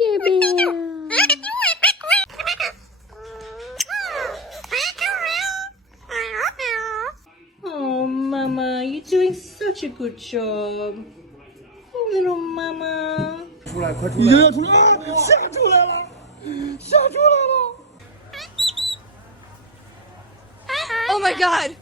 Care Bear. Oh, Mama, you're doing such a good job. Oh, little Mama. 出来，快出来！要出来啊！吓出来了，吓出来了！ Oh my God.